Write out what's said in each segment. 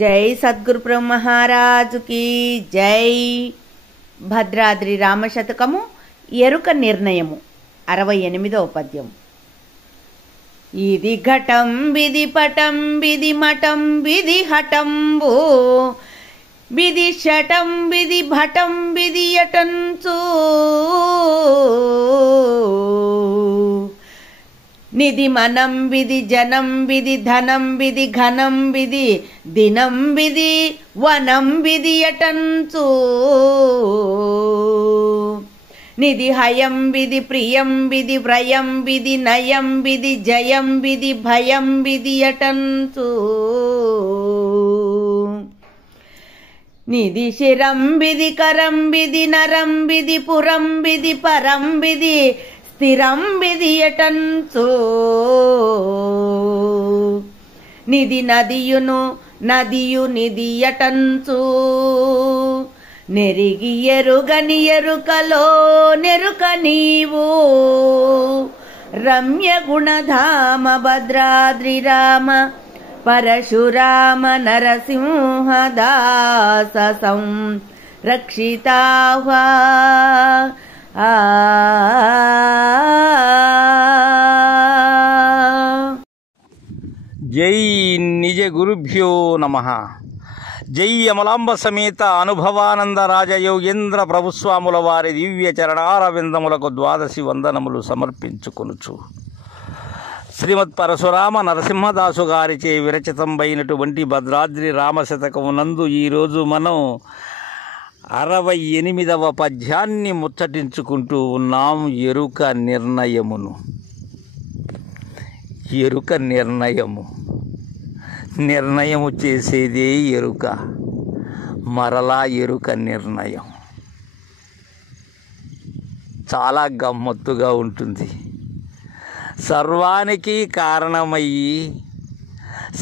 జై సద్గురు బ్రహ్మ మహారాజు की జై. భద్రాద్రి రామశతకము ఎరుక నిర్ణయము 68వ పద్యం. ఇది ఘటం విధి పటం విధి మఠం విధి హటంబు విధి శటం విధి భటం విధి యటంచు నిధి మనం విధి జనం విధి ధనం విధి ఘనం విధి దినం విధి వనం విధి యటంచు నిధి హయం విధి ప్రియం విధి వ్రయం విధి నయం విధి జయం విధి భయం విధి యటంచు నిధి శిరం విధి కరం విధి నరం విధి పురం విధి పరం విధి స్థిరం విధి యటంచు నిధి నదియును నదియు నిధి యటంచు నెరిగి ఎరుగని ఎరుకలో నెరుక నీవు రమ్య గుణధామ భద్రాద్రి రామ పరశురామ నరసింహ దాస సంరక్షితావా. జై నిజ గురుభ్యో నమః. జై అమలాంబ సమేత అనుభవానంద రాజయోగేంద్ర ప్రభుస్వాముల వారి దివ్య చరణారవిందములకు ద్వాదశి వందనములు సమర్పించుకొనుచు శ్రీమద్ పరశురామ నరసింహదాసు గారిచే విరచితంబైనటువంటి భద్రాద్రి రామశతకమునందు ఈరోజు మనం 68వ పద్యాన్ని ముచ్చటించుకుంటూ ఉన్నాం. ఎరుక నిర్ణయమును. ఎరుక నిర్ణయము చేసేదే ఎరుక, మరలా ఎరుక నిర్ణయం. చాలా గమ్మత్తుగా ఉంటుంది. సర్వానికి కారణమయ్యి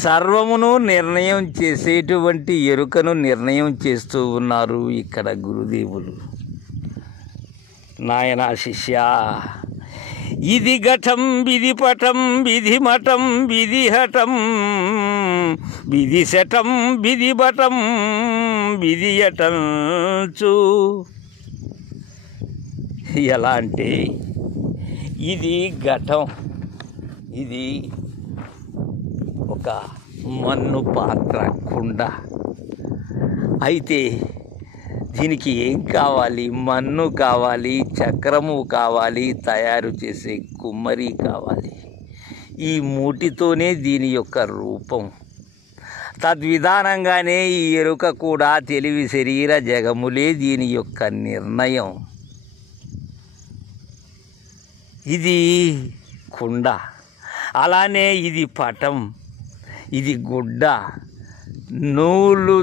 సర్వమును నిర్ణయం చేసేటువంటి ఎరుకను నిర్ణయం చేస్తూ ఉన్నారు ఇక్కడ గురుదేవులు. నాయనా శిష్య, ఇది ఘటం విధి పటం విధి మఠం విధి హటం విధి శటం విధి బటం విధి యటంచు. ఎలా అంటే ఇది ఘటం, ఇది ఒక మన్ను పాత్ర, కుండ. అయితే దీనికి ఏం కావాలి? మన్ను కావాలి, చక్రము కావాలి, తయారు చేసే కుమ్మరి కావాలి. ఈ మూటితోనే దీని యొక్క రూపం. తద్విధానంగానే ఈ ఎరుక కూడా తెలివి శరీర జగములే దీని యొక్క నిర్ణయం. ఇది కుండ, అలానే ఇది పటం, ఇది గుడ్డ. నూలు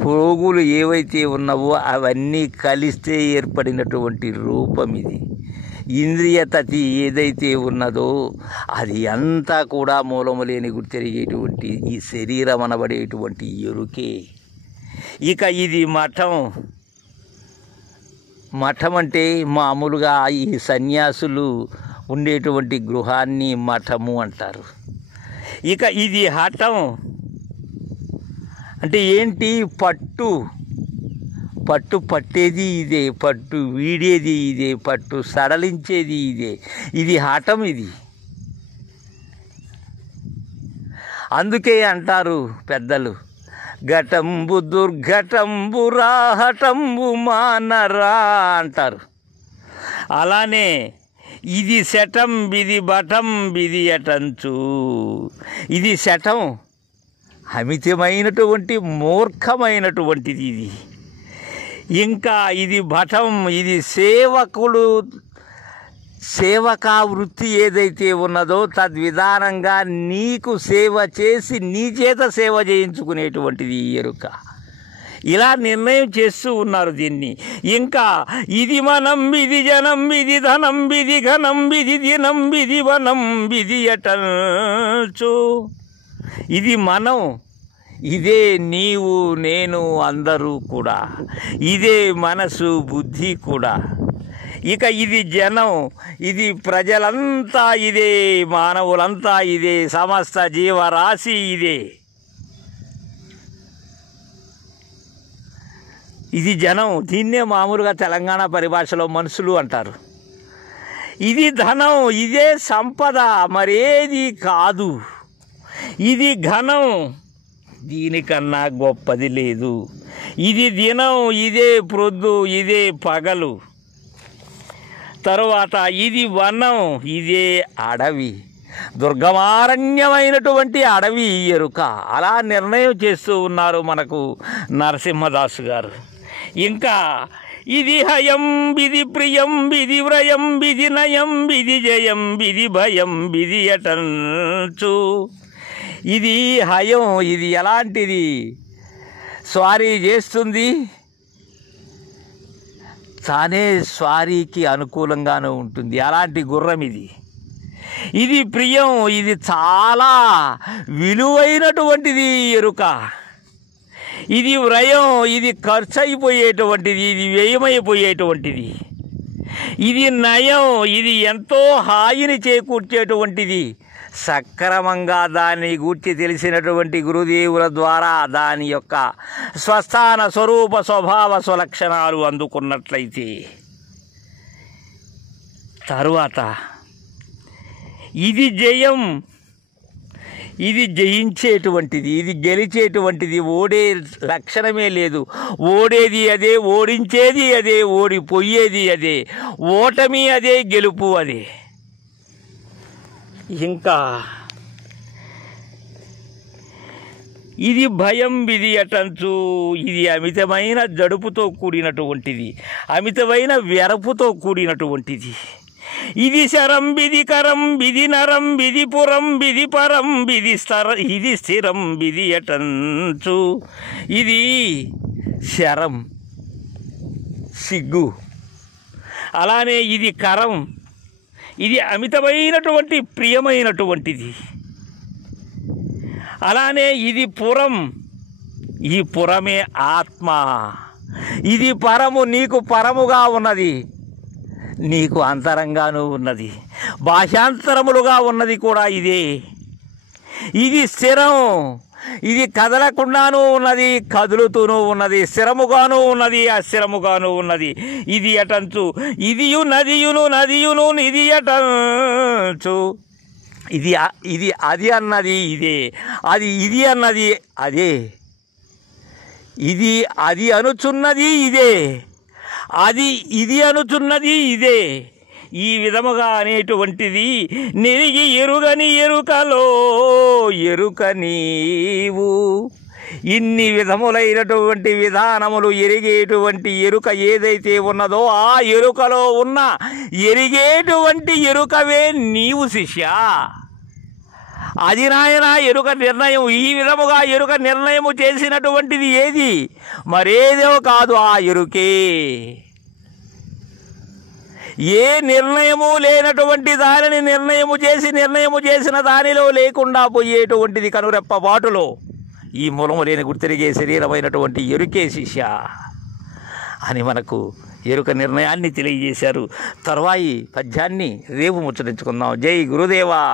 పోగులు ఏవైతే ఉన్నావో అవన్నీ కలిస్తే ఏర్పడినటువంటి రూపం ఇది. ఇంద్రియతతి ఏదైతే ఉన్నదో అది అంతా కూడా మూలము లేని గుర్తెరిగేటువంటి ఈ శరీరం అనబడేటువంటి ఎరుకే. ఇక ఇది మఠం. మఠం అంటే మామూలుగా ఈ సన్యాసులు ఉండేటువంటి గృహాన్ని మఠము అంటారు. ఇక ఇది హఠం అంటే ఏంటి? పట్టు. పట్టు పట్టేది ఇదే, పట్టు వీడేది ఇదే, పట్టు సడలించేది ఇదే. ఇది హఠం. ఇది అందుకే అంటారు పెద్దలు, ఘటంబు దుర్ఘటంబు రాహటంబు మానరా అంటారు. అలానే ఇది శటం విధి బటం విధి యటంచు. ఇది శటం, అమితమైనటువంటి మూర్ఖమైనటువంటిది ఇది. ఇంకా ఇది భటం, ఇది సేవకుడు సేవకా వృత్తి ఏదైతే ఉన్నదో తద్విధానంగా నీకు సేవ చేసి నీ చేత సేవ చేయించుకునేటువంటిది ఈ ఎరుక. ఇలా నిర్ణయం చేస్తూ ఉన్నారు దీన్ని. ఇంకా ఇది మనం విధి జనం విధి ధనం విధి ఘనం విధి దినం విధి వనం విధి యటంచు. ఇది మనం, ఇదే నీవు నేను అందరూ కూడా, ఇదే మనసు బుద్ధి కూడా. ఇక ఇది జనం, ఇది ప్రజలంతా ఇదే, మానవులంతా ఇదే, సమస్త జీవరాశి ఇదే. ఇది జనం, దీన్నే మామూలుగా తెలంగాణ పరిభాషలో మనుషులు అంటారు. ఇది ధనం, ఇదే సంపద, మరేది కాదు. ఇది ఘనం, దీనికన్నా గొప్పది లేదు. ఇది దినం, ఇదే ప్రొద్దు, ఇదే పగలు. తరువాత ఇది వనం, ఇదే అడవి, దుర్గమారణ్యమైనటువంటి అడవి ఎరుక. అలా నిర్ణయం చేస్తూ ఉన్నారు మనకు నరసింహదాసు గారు. ఇంకా ఇది హయం విధి ప్రియం విధి వ్రయం విధి నయం విధి జయం విధి భయం విధి అటంచు. ఇది హయం, ఇది ఎలాంటిది? స్వారీ చేస్తుంది, తానే స్వారీకి అనుకూలంగానే ఉంటుంది, అలాంటి గుర్రం ఇది. ఇది ప్రియం, ఇది చాలా విలువైనటువంటిది ఎరుక. ఇది వ్రయం, ఇది ఖర్చు అయిపోయేటువంటిది, ఇది వ్యయమైపోయేటువంటిది. ఇది నయం, ఇది ఎంతో హాయిని చేకూర్చేటువంటిది. సక్రమంగా దాన్ని గూర్చి తెలిసినటువంటి గురుదేవుల ద్వారా దాని యొక్క స్వస్థాన స్వరూప స్వభావ స్వలక్షణాలు అందుకున్నట్లయితే, తరువాత ఇది జయం, ఇది జయించేటువంటిది, ఇది గెలిచేటువంటిది. ఓడే లక్షణమే లేదు. ఓడేది అదే, ఓడించేది అదే, ఓడిపోయేది అదే, ఓటమి అదే, గెలుపు అదే. ఇంకా ఇది భయం విధి అటంచు. ఇది అమితమైన జడుపుతో కూడినటువంటిది, అమితమైన వెరపుతో కూడినటువంటిది. ఇది శరం విధి కరం విధి నరం విధి పురం విధి పరం విధి ఇది స్థిరం విధి అటంచు. ఇది శరం, సిగ్గు. అలానే ఇది కరం, ఇది అమితమైనటువంటి ప్రియమైనటువంటిది. అలానే ఇది పురం, ఈ పురమే ఆత్మ. ఇది పరము, నీకు పరముగా ఉన్నది, నీకు అంతరంగానూ ఉన్నది, భాషాంతరములుగా ఉన్నది కూడా ఇదే. ఇది స్థిరం, ఇది కదలకుండానూ ఉన్నది, కదులుతూనూ ఉన్నది, స్థిరముగానూ ఉన్నది, అస్థిరముగానూ ఉన్నది. ఇది అటంచు. ఇదియు నదియును నదియును ఇది అటంచు. ఇది అది అన్నది ఇదే, అది ఇది అన్నది అదే. ఇది అది అనుచున్నది ఇదే, అది ఇది అనుచున్నది ఇదే. ఈ విధముగా అనేటువంటిది నెరిగి ఎరుగని ఎరుకలో ఎరుక నీవు. ఇన్ని విధములైనటువంటి విధానములు ఎరిగేటువంటి ఎరుక ఏదైతే ఉన్నదో ఆ ఎరుకలో ఉన్న ఎరిగేటువంటి ఎరుకవే నీవు శిష్య. అది నాయన ఎరుక నిర్ణయం. ఈ విధముగా ఎరుక నిర్ణయము చేసినటువంటిది ఏది? మరేదో కాదు, ఆ ఎరుకే. ఏ నిర్ణయము లేనటువంటి దానిని నిర్ణయము చేసిన దానిలో లేకుండా పోయేటువంటిది కనురెప్పబాటులో ఈ మూలము లేని గుర్తిరిగే శరీరమైనటువంటి ఎరుకే శిష్య అని మనకు ఎరుక నిర్ణయాన్ని తెలియజేశారు. తర్వాయి పద్యాన్ని రేపు ముచ్చరించుకుందాం. జై గురుదేవా.